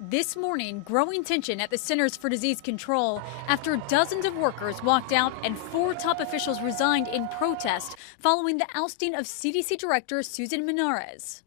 This morning, growing tension at the Centers for Disease Control after dozens of workers walked out and 4 top officials resigned in protest following the ousting of CDC Director Susan Monarez.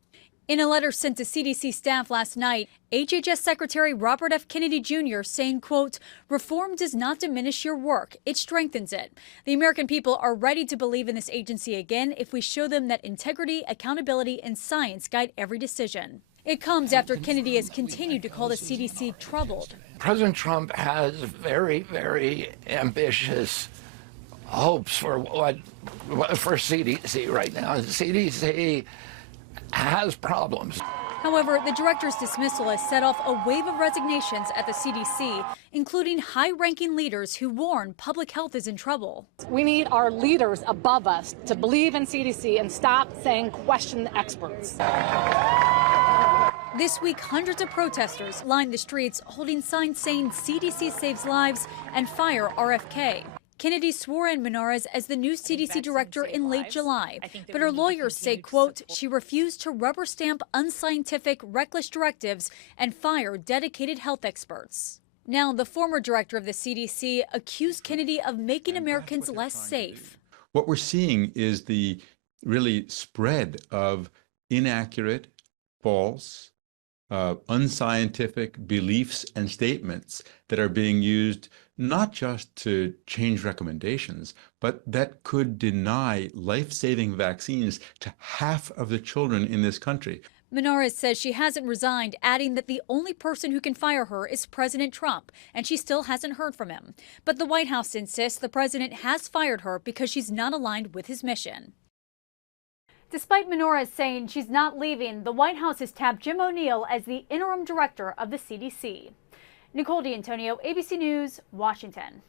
In a letter sent to CDC staff last night, HHS Secretary Robert F. Kennedy Jr. saying, quote, "Reform does not diminish your work, it strengthens it. The American people are ready to believe in this agency again if we show them that integrity, accountability, and science guide every decision." It comes after Kennedy has continued to call the CDC troubled. President Trump has very, very ambitious hopes for CDC right now. CDC has problems. However, the director's dismissal has set off a wave of resignations at the CDC, including high-ranking leaders who warn public health is in trouble. We need our leaders above us to believe in CDC and stop saying question the experts. This week, hundreds of protesters lined the streets holding signs saying CDC saves lives and fire RFK. Kennedy swore in Monarez as the new CDC director in late July, but her lawyers say, quote, she refused to rubber stamp unscientific, reckless directives and fire dedicated health experts. Now, the former director of the CDC accused Kennedy of making Americans less safe. What we're seeing is the really spread of inaccurate, false, unscientific beliefs and statements that are being used not just to change recommendations, but that could deny life-saving vaccines to half of the children in this country. Monarez says she hasn't resigned, adding that the only person who can fire her is President Trump, and she still hasn't heard from him. But the White House insists the president has fired her because she's not aligned with his mission. Despite Monarez saying she's not leaving, the White House has tapped Jim O'Neill as the interim director of the CDC. Nicole D'Antonio, ABC News, Washington.